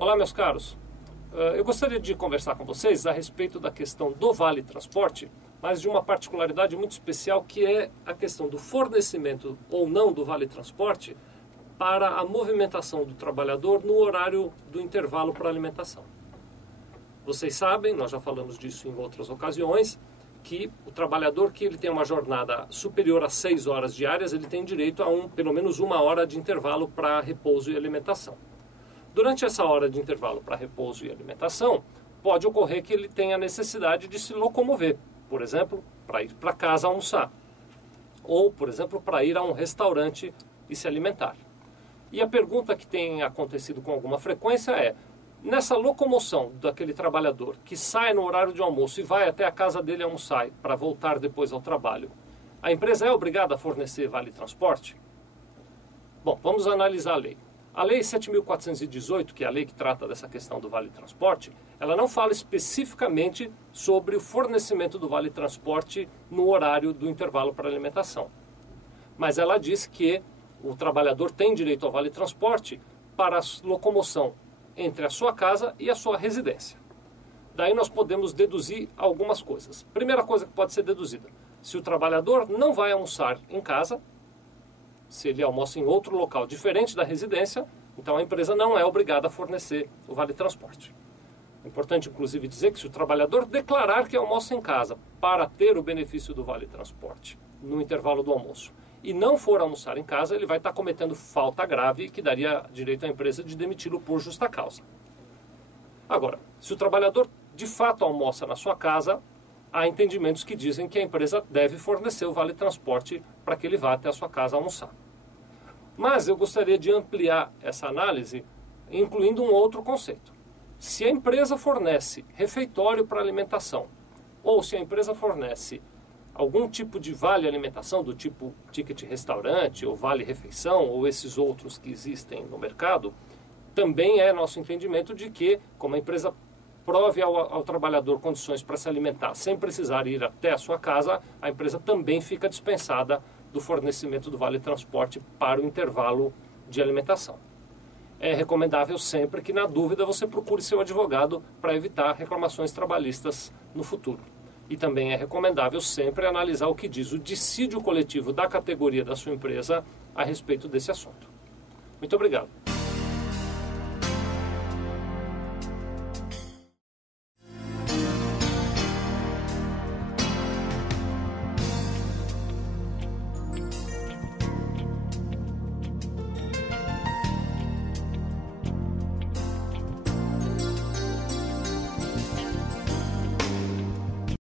Olá, meus caros. Eu gostaria de conversar com vocês a respeito da questão do Vale Transporte, mas de uma particularidade muito especial, que é a questão do fornecimento ou não do Vale Transporte para a movimentação do trabalhador no horário do intervalo para alimentação. Vocês sabem, nós já falamos disso em outras ocasiões, que o trabalhador que ele tem uma jornada superior a 6 horas diárias, ele tem direito a pelo menos 1 hora de intervalo para repouso e alimentação. Durante essa hora de intervalo para repouso e alimentação, pode ocorrer que ele tenha necessidade de se locomover, por exemplo, para ir para casa almoçar, ou, por exemplo, para ir a um restaurante e se alimentar. E a pergunta que tem acontecido com alguma frequência é: nessa locomoção daquele trabalhador que sai no horário de almoço e vai até a casa dele almoçar para voltar depois ao trabalho, a empresa é obrigada a fornecer Vale Transporte? Bom, vamos analisar a lei. A Lei 7.418, que é a lei que trata dessa questão do Vale Transporte, ela não fala especificamente sobre o fornecimento do Vale Transporte no horário do intervalo para alimentação. Mas ela diz que o trabalhador tem direito ao Vale Transporte para a locomoção entre a sua casa e a sua residência. Daí nós podemos deduzir algumas coisas. Primeira coisa que pode ser deduzida: se o trabalhador não vai almoçar em casa, se ele almoça em outro local diferente da residência, então a empresa não é obrigada a fornecer o Vale Transporte. É importante, inclusive, dizer que se o trabalhador declarar que almoça em casa para ter o benefício do Vale Transporte no intervalo do almoço e não for almoçar em casa, ele vai estar cometendo falta grave que daria direito à empresa de demiti-lo por justa causa. Agora, se o trabalhador de fato almoça na sua casa, há entendimentos que dizem que a empresa deve fornecer o Vale Transporte para que ele vá até a sua casa almoçar. Mas eu gostaria de ampliar essa análise, incluindo um outro conceito. Se a empresa fornece refeitório para alimentação, ou se a empresa fornece algum tipo de vale alimentação, do tipo ticket restaurante, ou vale refeição, ou esses outros que existem no mercado, também é nosso entendimento de que, como a empresa prove ao trabalhador condições para se alimentar sem precisar ir até a sua casa, a empresa também fica dispensada do fornecimento do Vale Transporte para o intervalo de alimentação. É recomendável sempre que, na dúvida, você procure seu advogado para evitar reclamações trabalhistas no futuro. E também é recomendável sempre analisar o que diz o dissídio coletivo da categoria da sua empresa a respeito desse assunto. Muito obrigado.